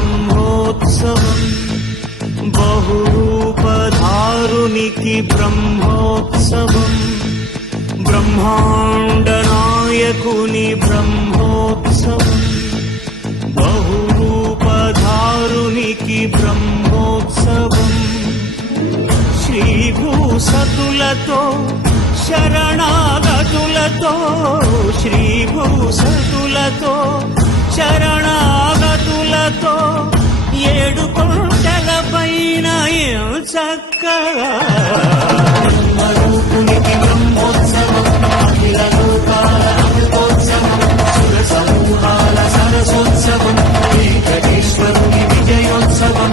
బ్రహ్మోత్సవం బహురూపధారునికి బ్రహ్మోత్సవం బ్రహ్మాండ నాయకుని బ్రహ్మోత్సవం బహురూపధారునికి బ్రహ్మోత్సవం శ్రీభూసతులతో శరణాగతులతో శ్రీభూసతులతో శరణాగతులతో ఏడు కొండల పైన చక్కగా బ్రహ్మరూపునికి బ్రహ్మోత్సవం అఖిల లోకాల అమృతోత్సవం సుర సమూహాల సరసోత్సవం వెంకటేశ్వరుని విజయోత్సవం